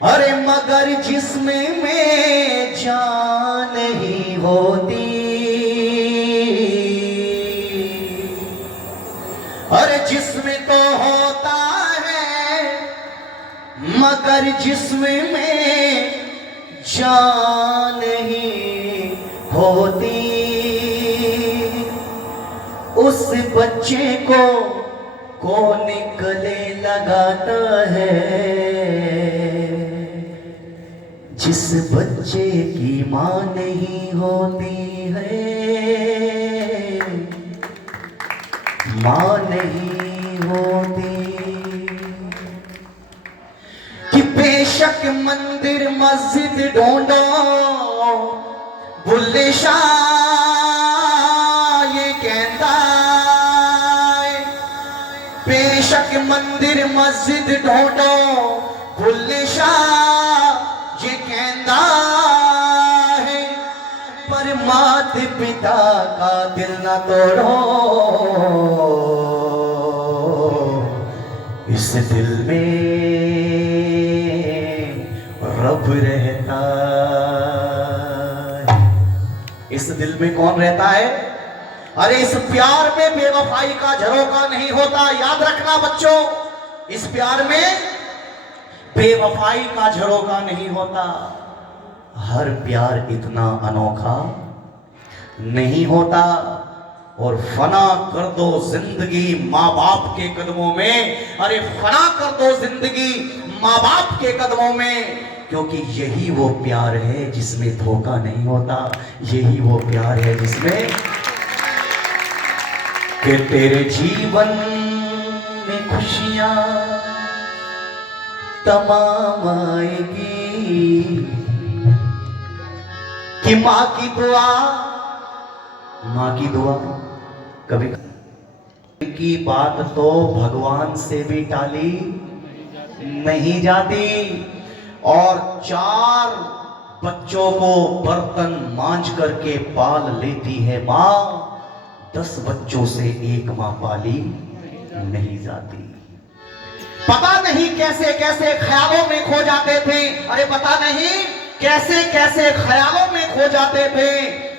अरे मगर जिस्म में जान नहीं होती, अरे जिस्म तो होता है मगर जिस्म में जान नहीं होती। उस बच्चे को कौन गले लगाता है जिस बच्चे की मां नहीं होती है, मां नहीं होती। कि बेशक मंदिर मस्जिद ढूंढो बुल्ले शाह ये कहता है, बेशक मंदिर मस्जिद ढूंढो बुल्ले शाह ये कहता है, पर मात पिता का दिल न तोड़ो, इस दिल में रब रहता है। इस दिल में कौन रहता है? अरे इस प्यार में बेवफाई का झरोका नहीं होता। याद रखना बच्चों, इस प्यार में बेवफाई का झरोका नहीं होता। हर प्यार इतना अनोखा नहीं होता। और फना कर दो जिंदगी माँ बाप के कदमों में, अरे फना कर दो जिंदगी माँ बाप के कदमों में, क्योंकि यही वो प्यार है जिसमें धोखा नहीं होता। यही वो प्यार है जिसमें कि तेरे जीवन में खुशियां तमाम आएगी। कि माँ की दुआ कभी की बात तो भगवान से भी टाली नहीं जाती। और 4 बच्चों को बर्तन मांझ करके पाल लेती है माँ, 10 बच्चों से एक माँ पाली नहीं जाती। पता नहीं कैसे कैसे ख्यालों में खो जाते थे। अरे पता नहीं कैसे कैसे ख्यालों में खो जाते थे।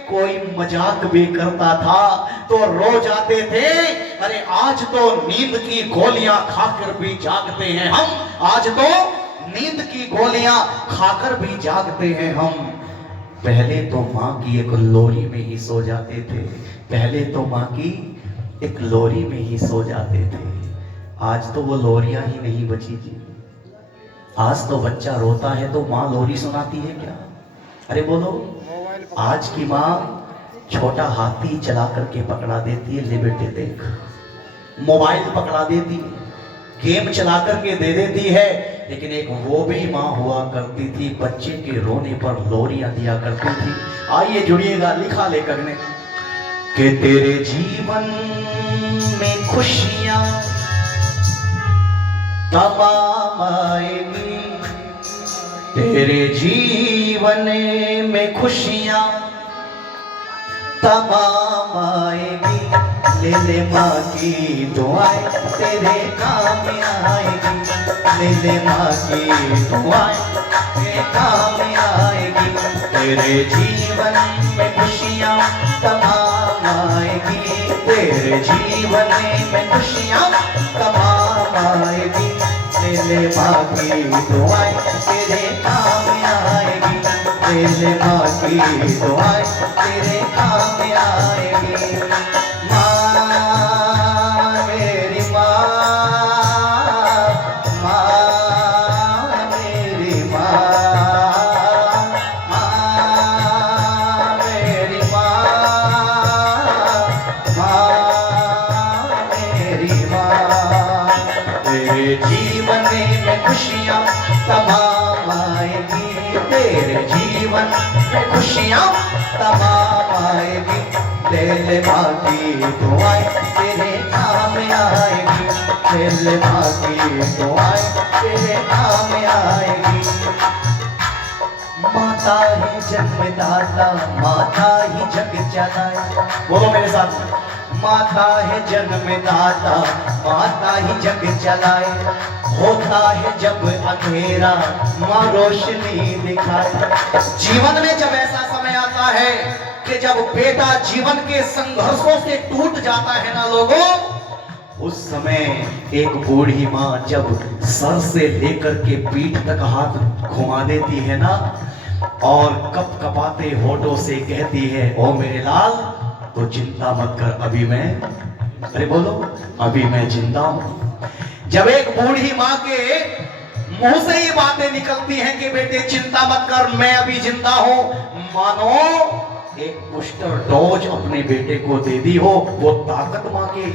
कोई मजाक भी करता था तो रो जाते थे। अरे आज तो नींद की गोलियां खाकर भी जागते हैं हम। आज तो नींद की गोलियां खाकर भी जागते हैं हम। पहले तो माँ की एक लोरी में ही सो जाते थे। पहले तो माँ की एक लोरी में ही सो जाते थे। आज तो वो लोरियां ही नहीं बची थी। आज तो बच्चा रोता है तो माँ लोरी सुनाती है क्या? अरे बोलो, आज की माँ छोटा हाथी चला करके पकड़ा देती है, ले बेटे देख। मोबाइल पकड़ा देती है, गेम चला करके दे देती है। लेकिन एक वो भी माँ हुआ करती थी, बच्चे के रोने पर लोरियां दिया करती थी। आइए जुड़िएगा, लिखा लेखक ने कि तेरे जीवन में खुशियां तमाम आएगी, तेरे जीवन में खुशियां तमाम आएगी। ले ले माँ की दुआएं तेरे काम आएगी। ले ले माँ की दुआएं तेरे काम आएगी। तेरे जीवन में खुशियां तमाम आएगी। तेरे जीवन में खुशियां तमाम आएगी। ले ले माँ की दुआएं तेरे काम आएगी। ले ले माँ की दुआएं तेरे काम आएगी। माँ मेरी माँ, माँ मेरी माँ, माँ मेरी माँ, माँ मेरी माँ। तेरे जीवन में खुशियाँ तमाम आएगी। तेरे जीवन में खुशियाँ तमाम आएगी। ले ले माँ की दुआएं तेरे काम आएगी। ले ले माँ की दुआएं तेरे काम आएगी। माता ही जन्मदाता, माता ही जग चलाए। बोलो मेरे साथ, माता है जन्मदाता, माता ही जग चलाए। होता है जब अंधेरा, माँ रोशनी दिखाए। जीवन में जब ऐसा समय आता है कि जब बेटा जीवन के संघर्षों से टूट जाता है ना लोगों, उस समय एक बूढ़ी माँ जब सर से लेकर के पीठ तक हाथ घुमा देती है ना, और कप कपाते होठों से कहती है, ओ मेरे लाल, तो चिंता मत कर, अभी मैं, अरे बोलो, अभी मैं जिंदा हूं। जब एक बूढ़ी माँ के मुंह से ही बातें निकलती हैं कि बेटे चिंता मत कर, मैं अभी जिंदा हूं, मानो एक बूस्टर डोज अपने बेटे को दे दी हो। वो ताकत माँ के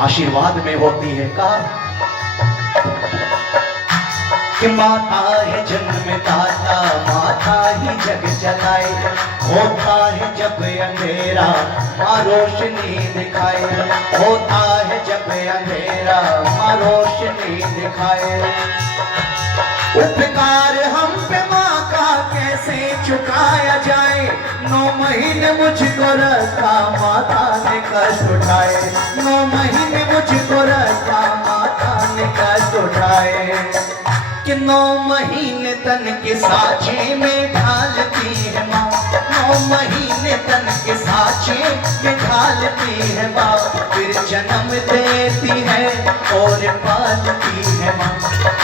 आशीर्वाद में होती है। कहा कि माता है जन्मदाता, माता ही जग चलाए। होता है जब अंधेरा, माँ रोशनी दिखाए। होता है जब अंधेरा, माँ रोशनी दिखाए। उपकार हम पे माँ का कैसे चुकाया जाए। 9 महीने मुझको रखा माता ने कष्ट उठाए। 9 महीने मुझको रखा माता ने कष्ट उठाए। कि 9 महीने तन के साँचे में ढालती है माँ। 9 महीने तन के साँचे में ढालती है माँ। फिर जन्म देती है और पालती है माँ।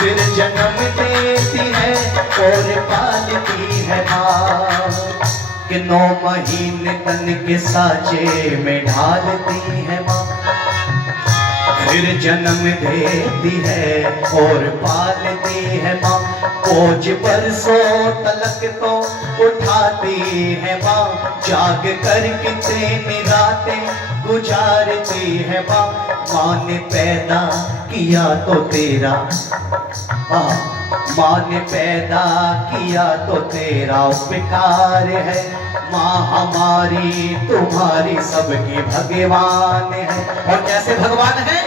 फिर जन्म देती है और पालती है माँ। कि 9 महीने तन के साँचे में ढालती है माँ। फिर जन्म देती है और पालती है माँ। बोझ बरसों तलक तो उठाती है माँ। जाग कर कितनी रातें गुजारती है माँ। माँ ने पैदा किया तो तेरा, माँ ने पैदा किया तो तेरा उपकार है। माँ हमारी तुम्हारी सबकी भगवान है। और कैसे भगवान है,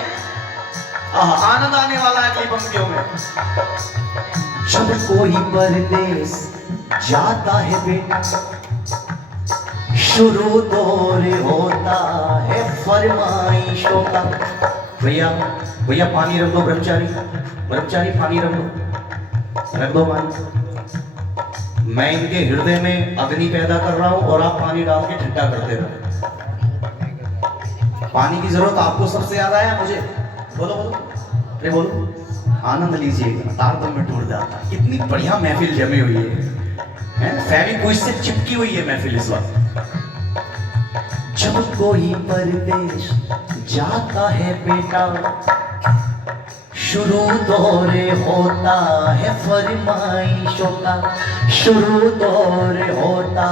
आनंद आने वाला है अगली पंक्तियों में। जब कोई परदेश जाता है बेटा, शुरू दौर होता है फरमाइशों का। भैया भैया पानी रख दो, ब्रह्मचारी ब्रह्मचारी पानी रख दो, रख दो पानी। मैं इनके हृदय में अग्नि पैदा कर रहा हूं और आप पानी डाल के ठंडा करते रहो। पानी की जरूरत आपको सबसे ज्यादा है, मुझे बोलो बोलो, अरे बोलो, आनंद लीजिएगा, तारतम में टूट जाता। कितनी बढ़िया महफिल जमी हुई है, फेविक्विक से चिपकी हुई है महफिल इस वक्त। जब कोई परदेश जाता है बेटा, शुरू दौर होता है फरमाइशों का। शुरू दौर होता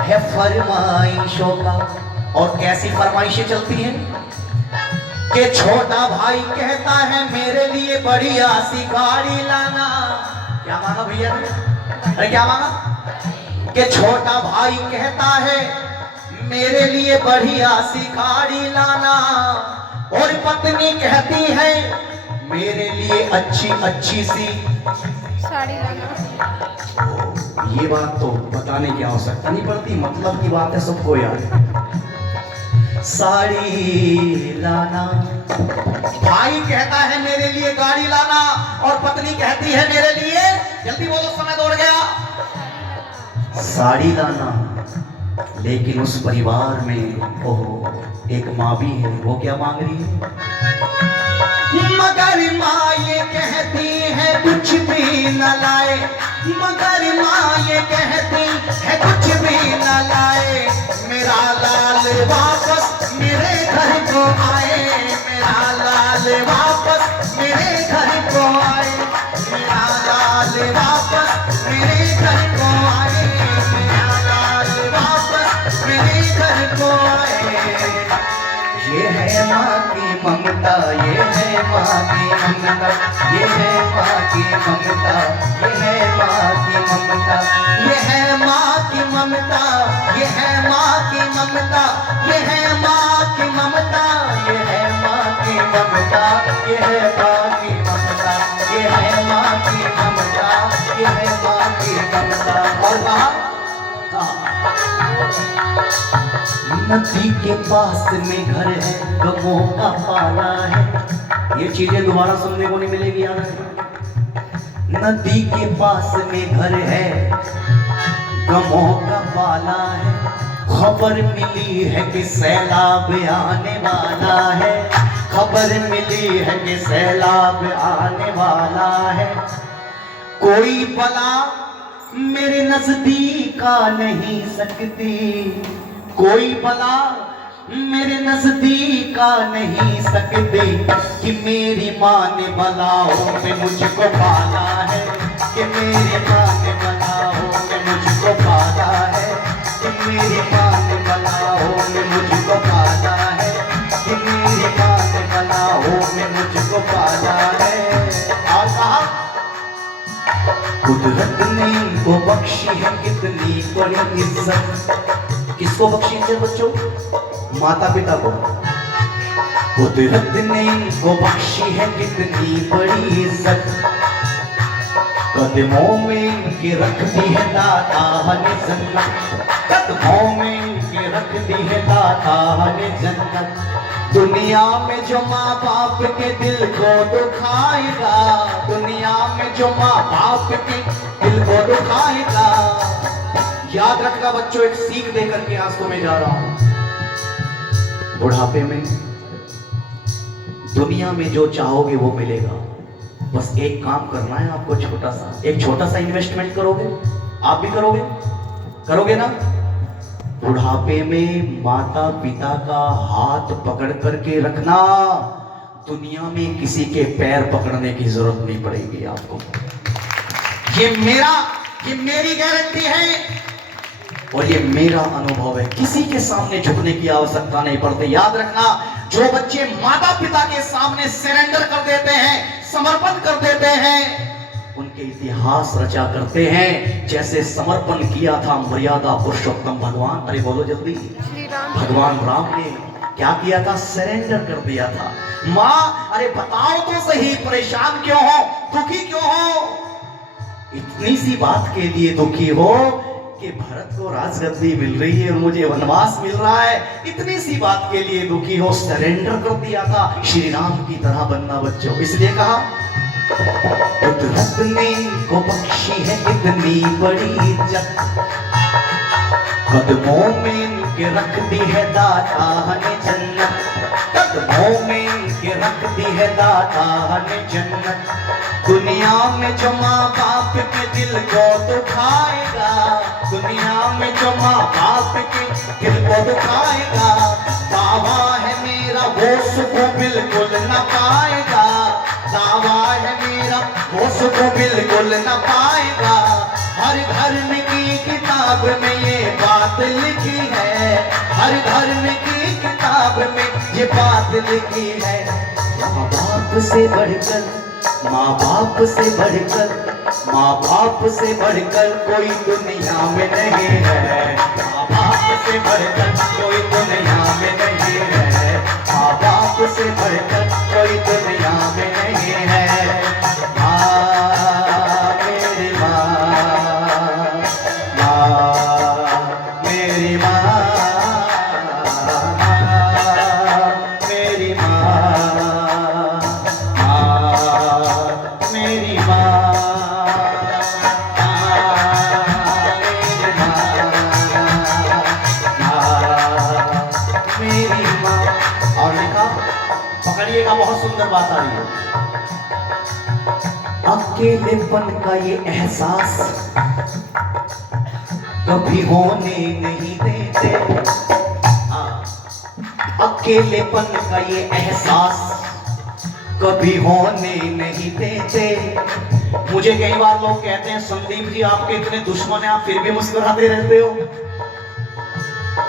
है फरमाइशों का। और कैसी फरमाइशें चलती हैं कि छोटा भाई कहता है मेरे लिए बढ़िया सी गाड़ी लाना। क्या मांगा भैया ने, अरे क्या मांगा? कि छोटा भाई कहता है मेरे लिए बढ़िया सी गाड़ी लाना। और पत्नी कहती है मेरे लिए अच्छी अच्छी सी साड़ी लाना। ये बात तो बताने की आवश्यकता नहीं पड़ती, मतलब की बात है, सबको याद है। साड़ी लाना, भाई कहता है मेरे लिए गाड़ी लाना, और पत्नी कहती है मेरे लिए, जल्दी बोलो समय दौड़ गया, साड़ी लाना। लेकिन उस परिवार में ओह एक माँ भी है, वो क्या मांग रही है? मगर माँ ये कहती है कुछ भी न लाए। मगर माँ ये कहती है कुछ भी न लाए। मेरा लाल वापस मेरे घर को आए। मेरा लाल वापस मेरे घर को आए। मेरा लाल वापस मेरे घर को आए। मेरा लाल वापस मेरे घर को आए। ये है माँ की ममता, ये है माँ की ममता, ये है माँ की ममता, ये है माँ की ममता, ये है माँ की ममता, ये है माँ की ममता, ये है माँ की ममता, ये है माँ की ममता, ये है माँ की ममता, ये है माँ की ममता, ये है माँ की ममता। और कहा नदी के पास में घर है, गमों का पाला है। ये चीजें दोबारा सुनने को नहीं मिलेगी, याद रखना। नदी के पास में घर है, गमों का पाला है। खबर मिली है कि सैलाब आने वाला है, खबर मिली है कि सैलाब आने वाला है। कोई बला मेरे नजदीक आ नहीं सकती, कोई बला मेरे नजदीक आ नहीं सकती, कि मेरी माँ ने बलाओं में मुझको पाला है, कि मेरी माँ ने बलाओं में मुझको पाला है, कि मेरी माँ ने बलाओं में मुझको पाला है, कि मेरी माँ ने बलाओं में मुझको पाला है। और कहा कुदरत ने इनको बख्शी है कितनी बड़ी इज्जत। किसको बख्शी है बच्चों? माता पिता को। कुदरत ने इनको बख्शी है कितनी बड़ी इज्जत, कदमों में इनके रख दी है दाता ने जन्नत, कदमों में इनके रख दी है दाता ने जन्नत। दुनिया में जो माँ बाप के दिल को दुखाएगा, दुनिया में जो माँ बाप के दिल को दुखाएगा। याद रखना बच्चों, एक सीख देकर के आज तुम्हें जा रहा हूं। बुढ़ापे में दुनिया में जो चाहोगे वो मिलेगा, बस एक काम करना है आपको, छोटा सा, एक छोटा सा इन्वेस्टमेंट करोगे, आप भी करोगे, करोगे ना। बुढ़ापे में माता पिता का हाथ पकड़ करके रखना, दुनिया में किसी के पैर पकड़ने की जरूरत नहीं पड़ेगी आपको। ये मेरी गारंटी है और ये मेरा अनुभव है। किसी के सामने झुकने की आवश्यकता नहीं पड़ती। याद रखना, जो बच्चे माता पिता के सामने सरेंडर कर देते हैं, समर्पण कर देते हैं, उनके इतिहास रचा करते हैं। जैसे समर्पण किया था मर्यादा पुरुषोत्तम भगवान, अरे बोलो जल्दी, भगवान राम ने क्या किया था? सरेंडर कर दिया था। माँ अरे बताओ तो सही, परेशान क्यों हो, दुखी क्यों हो? इतनी सी बात के लिए दुखी हो कि भरत को राजगद्दी मिल रही है और मुझे वनवास मिल रहा है, इतनी सी बात के लिए दुखी हो, सरेंडर कर दिया था। श्री राम की तरह बनना बच्चों, इसलिए कहा कुदरत ने को बख्शी है इतनी बड़ी इज्जत, कदमों में इनके रख दी है दाता ने जन्नत, कदमों में इनके रख दी है दाता ने जन्नत। दुनिया में जो माँ बाप के दिल को दुखाएगा, दुनिया में जो माँ बाप के दिल को दुखाएगा, दावा है मेरा वो सुख बिल्कुल न पाएगा, दावा है मेरा वो सुख बिल्कुल न पाएगा। हर धर्म की किताब में ये बात लिखी है, हर धर्म की किताब में ये बात लिखी है। माँ बाप से बढ़कर, माँ बाप से बढ़कर, माँ बाप से बढ़कर कोई दुनिया में नहीं है, माँ बाप से बढ़कर कोई दुनिया में नहीं है, माँ बाप से बढ़कर कोई दुनिया में नहीं है। मेरी माँ, मेरी माँ, मेरी माँ, मेरी माँ, मेरी माँ। और लिखा, पकड़िएगा, बहुत सुंदर बात आ रही है। अकेलेपन का ये एहसास कभी होने नहीं देते, अकेलेपन का ये एहसास कभी होने नहीं देते। मुझे कई बार लोग कहते हैं संदीप जी आपके इतने दुश्मन हैं, आप फिर भी मुस्कुराते रहते हो।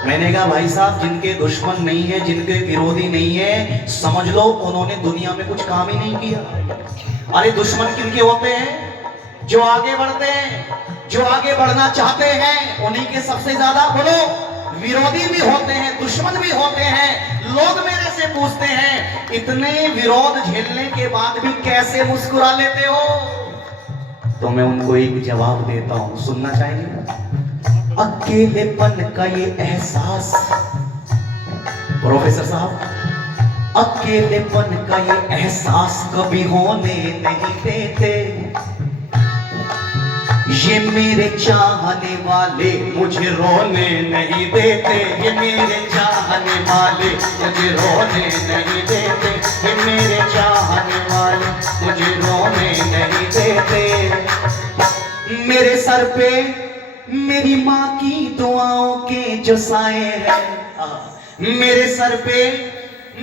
मैंने कहा भाई साहब, जिनके दुश्मन नहीं है, जिनके विरोधी नहीं है, समझ लो उन्होंने दुनिया में कुछ काम ही नहीं किया। अरे दुश्मन किनके होते हैं? जो आगे बढ़ते हैं, जो आगे बढ़ना चाहते हैं, उन्हीं के सबसे ज्यादा बोलो विरोधी भी होते हैं, दुश्मन भी होते हैं। लोग मेरे से पूछते हैं इतने विरोध झेलने के बाद भी कैसे मुस्कुरा लेते हो? तो मैं उनको एक जवाब देता हूं, सुनना चाहेंगे? अकेलेपन का ये एहसास, प्रोफेसर साहब, अकेलेपन का ये एहसास कभी होने नहीं देते। ये मेरे चाहने वाले मुझे रोने नहीं देते, ये मेरे चाहने वाले मुझे रोने नहीं देते, ये मेरे चाहने वाले मुझे रोने नहीं देते। मेरे सर पे मेरी माँ की दुआओं के जो साए हैं, मेरे सर पे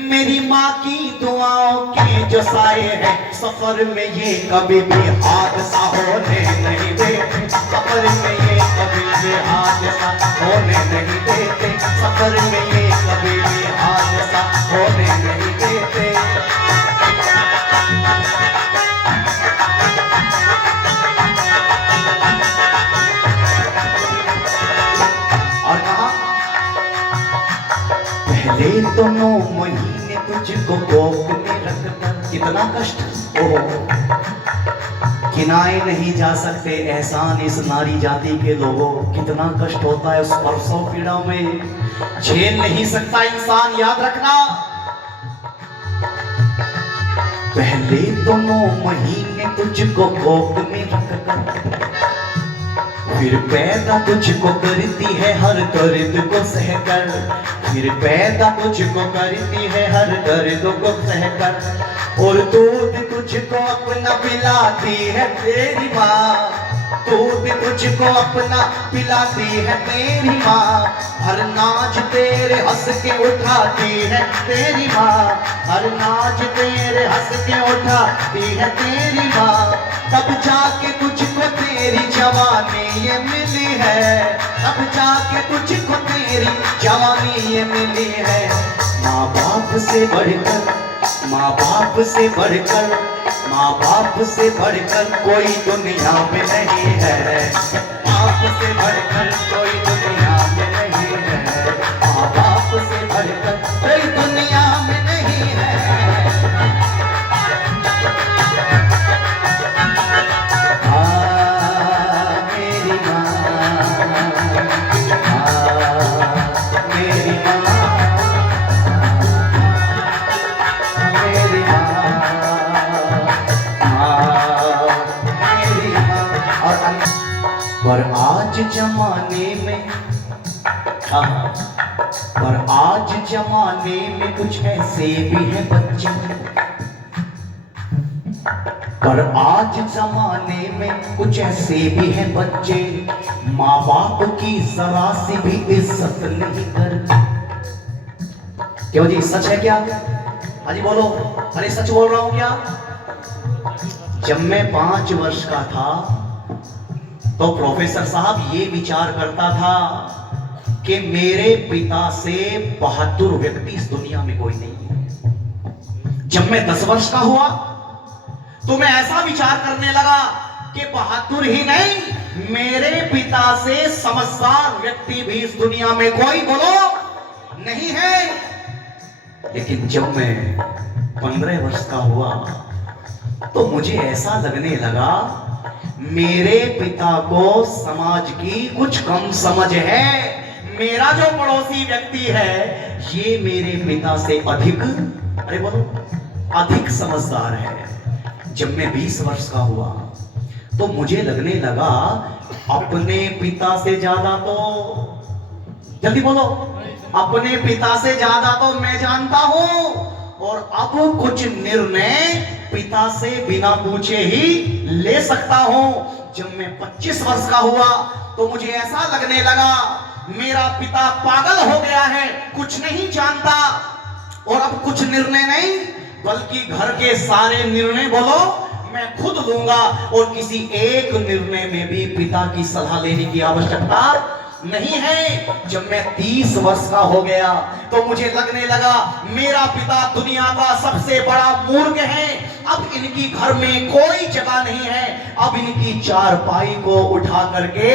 मेरी माँ की दुआओं के जो साए हैं, सफर में ये कभी भी हादसा होने नहीं देते, सफर में ये कभी भी हादसा होने नहीं देते, सफर में ये कभी भी हादसा होने नहीं देते। और कहा पहले तो 9 महीने तुझको कोख में रखकर, कितना कष्ट, ओहो, गिनाए नहीं जा सकते एहसान इस नारी जाति के लोगों, कितना कष्ट होता है उस परसों पीड़ा में, झेल नहीं सकता इंसान, याद रखना। पहले तो 9 महीने तुझको कोख में रखकर, फिर पैदा तुझको करती है हर दर्द को सहकर, फिर पैदा तुझको करती है हर दर्द को सहकर, और दूध तुझको अपना पिलाती है तेरी माँ, दूध तुझको अपना पिलाती है तेरी माँ, हर नाच तेरे हंस के उठाती है तेरी माँ, हर नाच तेरे हंस के उठाती है तेरी माँ, तब जाके तुझको तेरी जवानी ये मिली है, तब जाके तुझको तेरी जवानी ये मिली है। माँ बाप से बढ़कर, माँ बाप से बढ़कर, माँ बाप से बढ़कर कोई दुनिया में नहीं है, बाप से बढ़कर कोई दुनिया में नहीं है, माँ बाप से बढ़कर कोई दुनिया में नहीं है। मेरी पर आज जमाने में, पर आज जमाने में कुछ ऐसे भी हैं बच्चे, पर आज जमाने में कुछ ऐसे भी हैं बच्चे, माँ बाप की जरा सी भी इज्जत नहीं करते। क्यों जी, सच है क्या? हाँ जी बोलो, अरे सच बोल रहा हूं क्या? जब मैं 5 वर्ष का था तो प्रोफेसर साहब ये विचार करता था कि मेरे पिता से बहादुर व्यक्ति इस दुनिया में कोई नहीं है। जब मैं 10 वर्ष का हुआ तो मैं ऐसा विचार करने लगा कि बहादुर ही नहीं, मेरे पिता से समझदार व्यक्ति भी इस दुनिया में कोई बोलो नहीं है। लेकिन जब मैं 15 वर्ष का हुआ तो मुझे ऐसा लगने लगा मेरे पिता को समाज की कुछ कम समझ है, मेरा जो पड़ोसी व्यक्ति है ये मेरे पिता से अधिक, अरे बोलो, अधिक समझदार है। जब मैं 20 वर्ष का हुआ तो मुझे लगने लगा अपने पिता से ज्यादा तो, जल्दी बोलो, अपने पिता से ज्यादा तो मैं जानता हूं, और अब कुछ निर्णय पिता से बिना पूछे ही ले सकता हूं। जब मैं 25 वर्ष का हुआ तो मुझे ऐसा लगने लगा मेरा पिता पागल हो गया है, कुछ नहीं जानता, और अब कुछ निर्णय नहीं बल्कि घर के सारे निर्णय बोलो मैं खुद लूंगा, और किसी एक निर्णय में भी पिता की सलाह लेने की आवश्यकता नहीं है। जब मैं 30 वर्ष का हो गया तो मुझे लगने लगा मेरा पिता दुनिया का सबसे बड़ा मूर्ख है, अब इनकी घर में कोई जगह नहीं है, अब इनकी चारपाई को उठा करके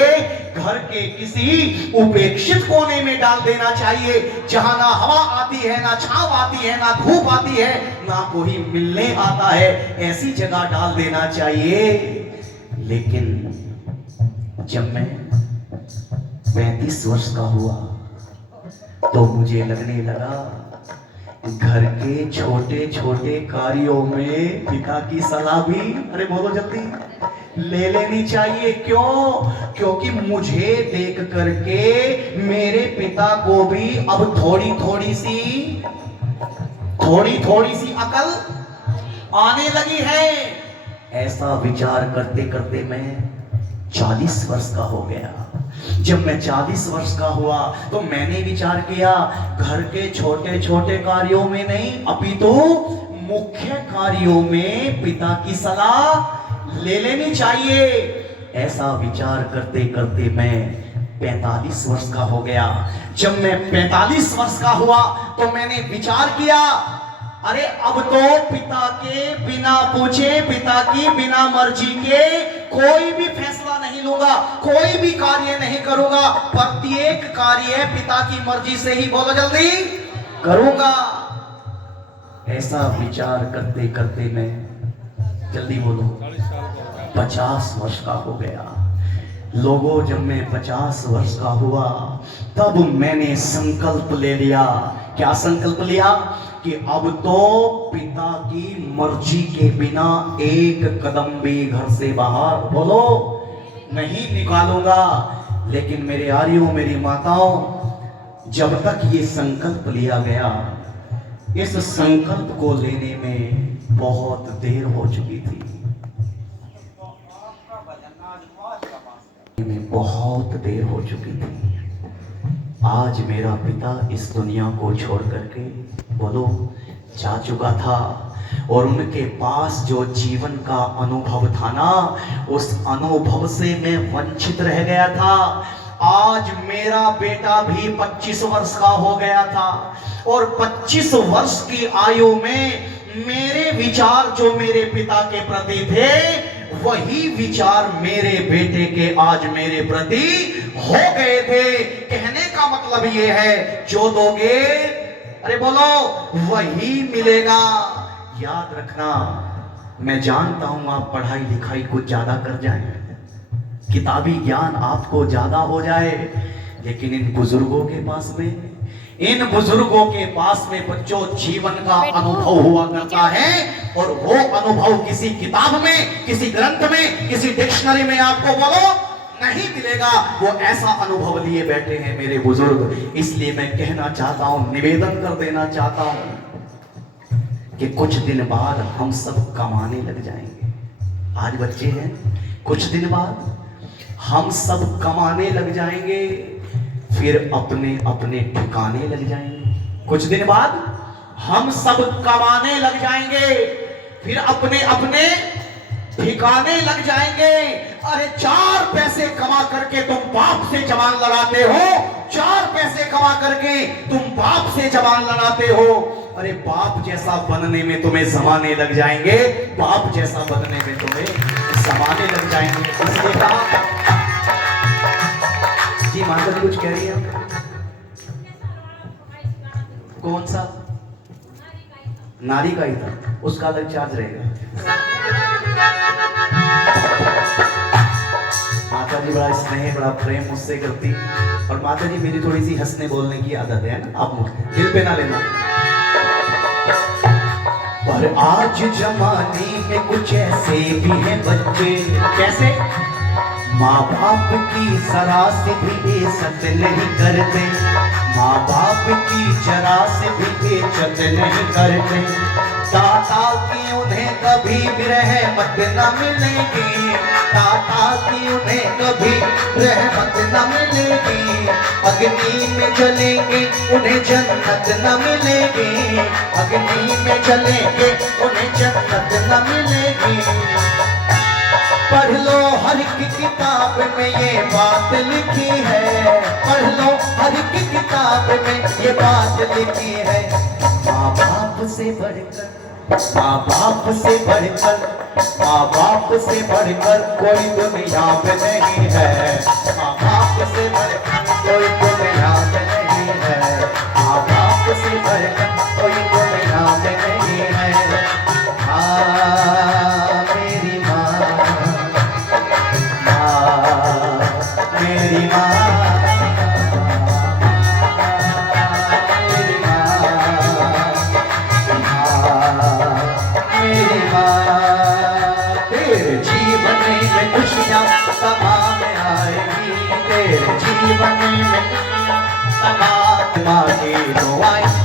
घर के किसी उपेक्षित कोने में डाल देना चाहिए, जहां ना हवा आती है, ना छांव आती है, ना धूप आती है, ना कोई मिलने आता है, ऐसी जगह डाल देना चाहिए। लेकिन जब मैं 35 वर्ष का हुआ तो मुझे लगने लगा घर के छोटे छोटे कार्यों में पिता की सलाह भी, अरे बोलो जल्दी, ले लेनी चाहिए। क्यों? क्योंकि मुझे देख करके मेरे पिता को भी अब थोड़ी थोड़ी सी अकल आने लगी है। ऐसा विचार करते करते मैं 40 वर्ष का हो गया। जब मैं 40 वर्ष का हुआ तो मैंने विचार किया घर के छोटे छोटे कार्यों में नहीं, अपितु मुख्य कार्यों में पिता की सलाह ले लेनी चाहिए। ऐसा विचार करते करते मैं 45 वर्ष का हो गया। जब मैं 45 वर्ष का हुआ तो मैंने विचार किया, अरे अब तो पिता के बिना पूछे, पिता की बिना मर्जी के कोई भी फैसला नहीं लूंगा, कोई भी कार्य नहीं करूंगा। प्रत्येक कार्य पिता की मर्जी से ही, बोलो जल्दी, करूंगा। ऐसा विचार करते करते मैं, जल्दी बोलो, 50 वर्ष का हो गया। लोगों, जब मैं 50 वर्ष का हुआ तब मैंने संकल्प ले लिया। क्या संकल्प लिया? कि अब तो पिता की मर्जी के बिना एक कदम भी घर से बाहर, बोलो, नहीं निकालूंगा। लेकिन मेरे आर्यों, मेरी माताओं, जब तक ये संकल्प लिया गया, इस संकल्प को लेने में बहुत देर हो चुकी थी। बहुत देर हो चुकी थी। आज मेरा पिता इस दुनिया को छोड़ करके, बोलो, जा चुका था। और उनके पास जो जीवन का अनुभव था ना, उस अनुभव से मैं वंचित रह गया था। आज मेरा बेटा भी 25 वर्ष का हो गया था और 25 वर्ष की आयु में मेरे विचार जो मेरे पिता के प्रति थे, वही विचार मेरे बेटे के आज मेरे प्रति हो गए थे। कहने का मतलब ये है, जो दोगे, अरे बोलो, वही मिलेगा। याद रखना, मैं जानता हूं आप पढ़ाई लिखाई कुछ ज्यादा कर जाएं, किताबी ज्ञान आपको ज्यादा हो जाए, लेकिन इन बुजुर्गों के पास में, इन बुजुर्गों के पास में बच्चों जीवन का अनुभव हुआ करता है। और वो अनुभव किसी किताब में, किसी ग्रंथ में, किसी डिक्शनरी में आपको, बोलो, नहीं मिलेगा। वो ऐसा अनुभव लिए बैठे हैं मेरे बुजुर्ग। इसलिए मैं कहना चाहता हूं, निवेदन कर देना चाहता हूं कि कुछ दिन बाद हम सब कमाने लग जाएंगे। आज बच्चे हैं, कुछ दिन बाद हम सब कमाने लग जाएंगे, फिर अपने अपने ठिकाने लग जाएंगे। कुछ दिन बाद हम सब कमाने लग जाएंगे, फिर अपने अपने ठिकाने लग जाएंगे। अरे 4 पैसे कमा करके तुम बाप से जवान लड़ाते हो, 4 पैसे कमा करके तुम बाप से जवान लड़ाते हो। अरे बाप जैसा बनने में तुम्हें जमाने लग जाएंगे, बाप जैसा बनने में तुम्हें जमाने लग जाएंगे। इसलिए कहा, जी माता जी कुछ कह रही है? कौन सा? नारी का ही था, उसका अलग चार्ज रहेगा। माता जी बड़ा स्नेह, बड़ा प्रेम मुझसे करती। और माता जी मेरी थोड़ी सी हंसने बोलने की आदत है ना, आप दिल पे ना लेना। पर आज जमाने में कुछ ऐसे भी हैं बच्चे, कैसे? माँ बाप की जरा से भी इज्जत नहीं करते, माँ बाप की जरा से भी इज्जत नहीं करते। दाता की उन्हें कभी भी रहमत न मिलेगी, दाता की उन्हें कभी रहमत न मिलेगी। अग्नि में जलेंगे उन्हें जन्नत न मिलेगी, अग्नि में जलेंगे उन्हें जन्नत न मिलेगी। पढ़ लो हर की किताब में ये बात लिखी है, पढ़ लो हर की किताब में ये बात लिखी है। माँ बाप से बढ़कर, माँ बाप से बढ़कर, माँ बाप से बढ़कर कोई दुनिया पे नहीं है, माँ बाप से बढ़कर कोई दुनिया पे नहीं है, माँ बाप से बढ़कर कोई दुनिया पे नहीं है। मेरी माँ, मेरी माँ, जीवन में परमात्मा की दुआएं